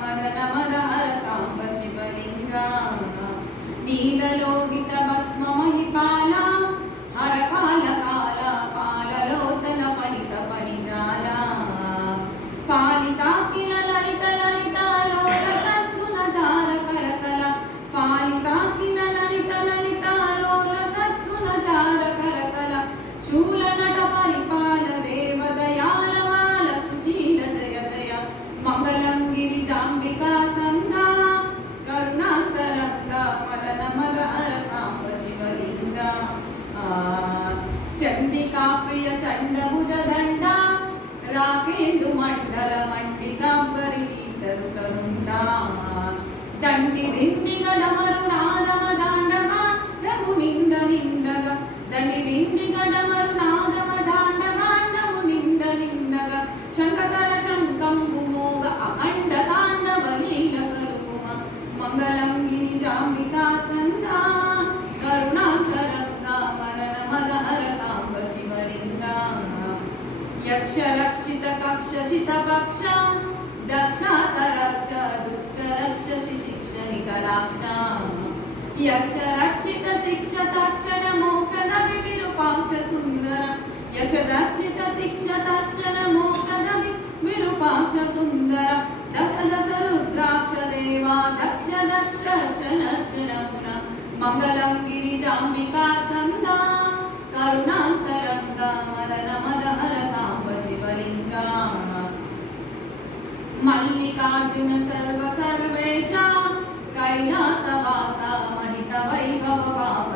మదన మదహర సాంబ శివలింగ నీలలోహిత భస్మ మహిపాల హర కాల కాల పాలలోచన ఫలిత పరిజాల పాలితాకిల లలిత లలిత లోక సద్గుణ జార కరతల పాలితాకిల లలిత లలిత లోల సద్గుణ జార కరతల శూల నట పరిపాల దేవదయాల మాల సుశీల జయ జయ మంగళం గిరిజాంబికా సంగా కరుణాంతరంగా మదన మదహర సాంబ శివలింగ చండికా ప్రియ చండభుజ దండ రాకేందు మండల మండితాంబరి తరుతరుండా దండి దిండిగ డమరు నాదమ దాండవ నము నిండ నిండగా దండి దిండిగ డమరు నాదమ దాండవాండము నిండ నిండగా శంఖతర శంకంబు మోగ అఖండ తాండవ లీల సలుపుమ మంగళం గిరిజాంబికా సంగా కరుణాకరంగా మదన మదహర సాంబ శివలింగ యక్ష రక్షిత కక్ష శిత పక్ష దక్షాత రక్ష దుష్ట రక్ష శిక్ష నికరాక్ష యక్ష రక్షిత శిక్ష తక్షణ మోక్షద విరూపాక్ష సుందర యక్ష దక్షిత శిక్ష తక్షణ మోక్షద విరూపాక్ష సుందర దశ దశ రుద్రాక్ష దేవా దక్ష దక్ష క్షణమున మంగళం గిరిజాంబికా సంగా కరుణాంతరంగా మదన మదహర సాంబ శివలింగ మల్లికార్జున సర్వ సర్వేశ కైలాసవాస మహిత వైభవ పాప